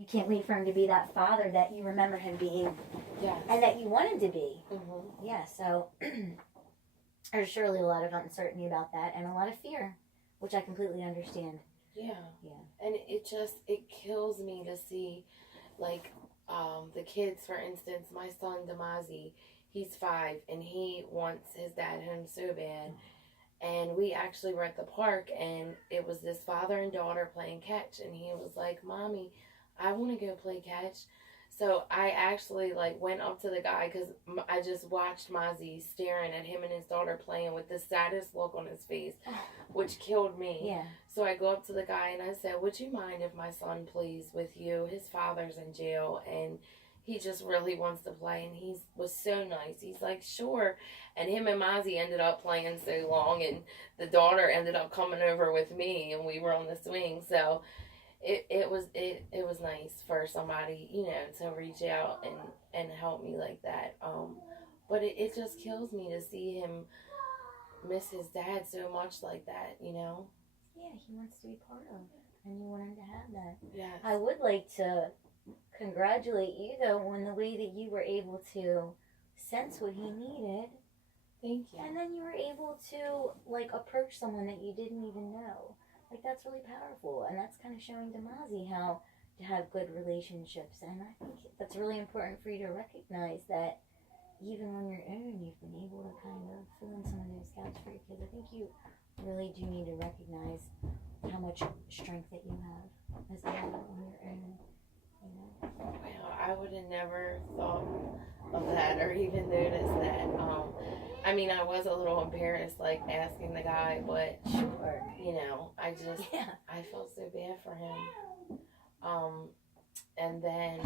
you can't wait for him to be that father that you remember him being, Yes. and that you want him to be. Mm-hmm. Yeah, so there's surely a lot of uncertainty about that and a lot of fear, which I completely understand. Yeah. Yeah. And it kills me to see, like, the kids, for instance, my son Damazi, he's 5 and he wants his dad home so bad. And we actually were at the park and it was this father and daughter playing catch, and he was like, "Mommy, I want to go play catch." So I actually like went up to the guy because I just watched Mozzie staring at him and his daughter playing with the saddest look on his face, which killed me. Yeah. So I go up to the guy and I said, "Would you mind if my son plays with you? His father's in jail and he just really wants to play." And he was so nice. He's like, "Sure." And him and Mozzie ended up playing so long, and the daughter ended up coming over with me, and we were on the swing. So it was nice for somebody, to reach out and help me like that. But it just kills me to see him miss his dad so much like that. Yeah, he wants to be part of, and you want him to have that. Yeah. I would like to congratulate you, though, on the way that you were able to sense what he needed. Thank you. And then you were able to, like, approach someone that you didn't even know. Like, that's really powerful. And that's kind of showing Damazi how to have good relationships. And I think that's really important for you to recognize that even on your own, you've been able to kind of fill in some of those gaps for your kids. I think you really do need to recognize how much strength that you have as a mother on your own. Well, I would have never thought of that or even noticed that. I was a little embarrassed, like, asking the guy, but, Sure. I felt so bad for him. And then,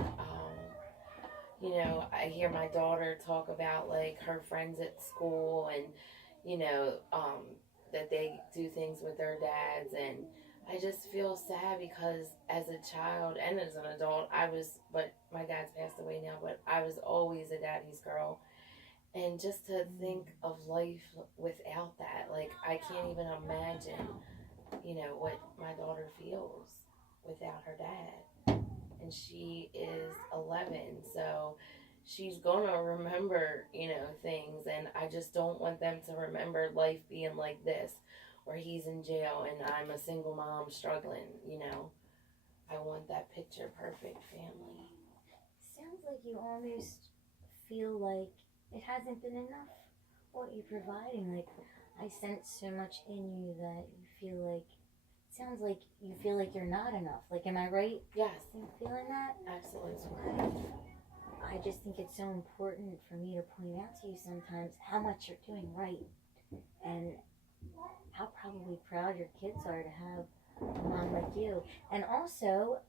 I hear my daughter talk about, like, her friends at school and, that they do things with their dads, and I just feel sad because as a child and as an adult, but my dad's passed away now, but I was always a daddy's girl. And just to think of life without that, like, I can't even imagine, what my daughter feels without her dad. And she is 11, so she's gonna remember, things, and I just don't want them to remember life being like this, where he's in jail and I'm a single mom struggling, I want that picture perfect family. Sounds like you almost feel like it hasn't been enough what you're providing. Like, I sense so much in you that you feel like, sounds like you feel like you're not enough. Like, am I right? Yes. You feeling that? Absolutely. I just think it's so important for me to point out to you sometimes how much you're doing right, and how probably proud your kids are to have a mom like you. And also,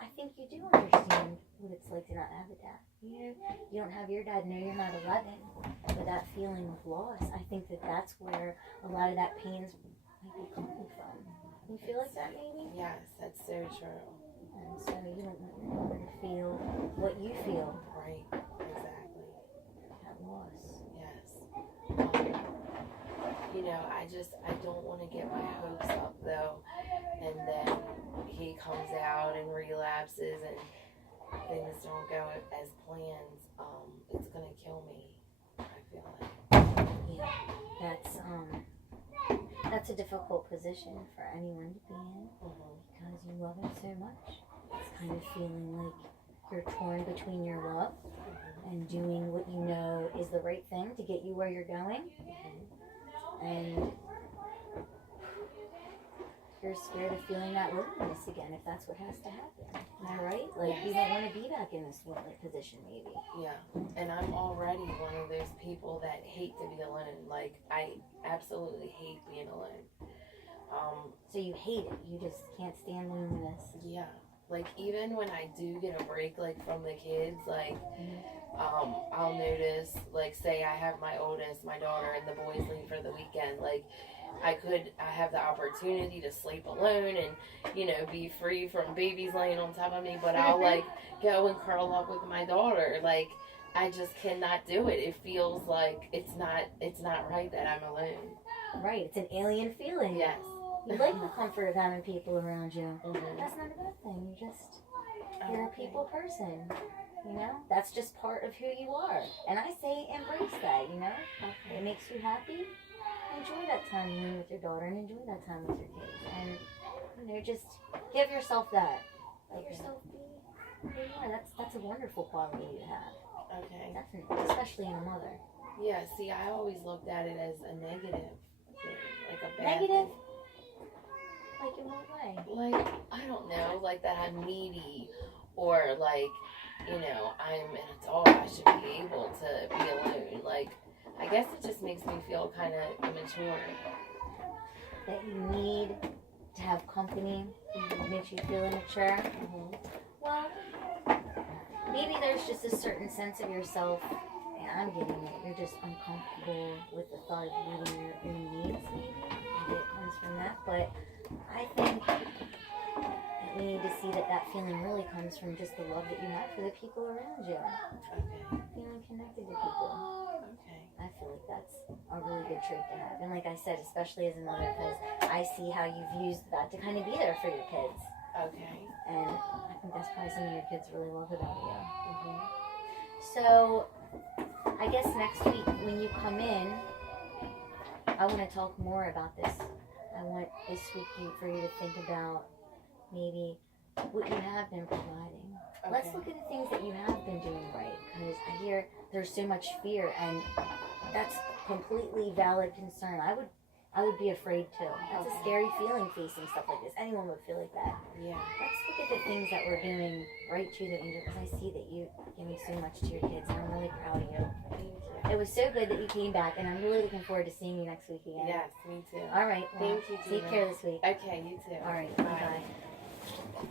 I think you do understand what it's like to not have a dad. You don't have your dad. No, you're not 11. But that feeling of loss, I think that's where a lot of that pain might be coming from. You feel like that, maybe? Yes, that's so true. And so you don't want your daughter to feel what you feel. Right, exactly. That loss. Yes. I don't want to get my hopes up, though, and then he comes out and relapses and things don't go as planned. It's going to kill me, I feel like. Yeah, that's a difficult position for anyone to be in, because you love him so much. It's kind of feeling like you're torn between your love and doing what you know is the right thing to get you where you're going, and you're scared of feeling that loneliness again if that's what has to happen. Am I right? Like, you don't want to be back in this lonely position, maybe. Yeah, and I'm already one of those people that hate to be alone. Like, I absolutely hate being alone. So you hate it. You just can't stand loneliness. Yeah. Like, even when I do get a break, like, from the kids, like, I'll notice, like, say I have my oldest, my daughter, and the boys leave for the weekend, like, I have the opportunity to sleep alone and, be free from babies laying on top of me, but I'll, like, go and curl up with my daughter. Like, I just cannot do it. It feels like it's not right that I'm alone. Right, it's an alien feeling. Yes. You like the comfort of having people around you. Mm-hmm. That's not a bad thing. You You're a people person. You know, that's just part of who you are. And I say embrace that, you know. Okay. It makes you happy. Enjoy that time alone with your daughter and enjoy that time with your kids. And, you know, just give yourself that. Let yourself be who you are. That's a wonderful quality to have. Okay. Definitely, especially in a mother. Yeah, see, I always looked at it as a negative thing, like a bad Negative? thing. Like in what way? Like, I don't know, like that I'm needy, or like, you know, I'm an adult, I should be able to be alone. Like, I guess it just makes me feel kind of immature. That you need to have company makes you feel immature. Mm-hmm. Well, maybe there's just a certain sense of yourself, and I'm getting it. You're just uncomfortable with the thought of meeting your own needs, maybe. Maybe it comes from that. But I think that we need to see that that feeling really comes from just the love that you have for the people around you. Okay. Feeling connected to people. Okay. I feel like that's a really good trait to have. And like I said, especially as a mother, because I see how you've used that to kind of be there for your kids. Okay. And I think that's probably something your kids really love about you. Mm-hmm. So, I guess next week when you come in, I want to talk more about this. I want this week for you to think about maybe what you have been providing. Okay. Let's look at the things that you have been doing right, because I hear there's so much fear, and that's completely valid concern. I would be afraid too. That's a scary feeling facing stuff like this. Anyone would feel like that. Yeah. Let's look at the things that we're doing right to the angel, because I see that you're giving so much to your kids, and I'm really proud of you. Thank you. It was so good that you came back, and I'm really looking forward to seeing you next week again. Yes, me too. All right. Well, Thank you, Gina. take care this week. Okay, you too. All right. Bye. Bye.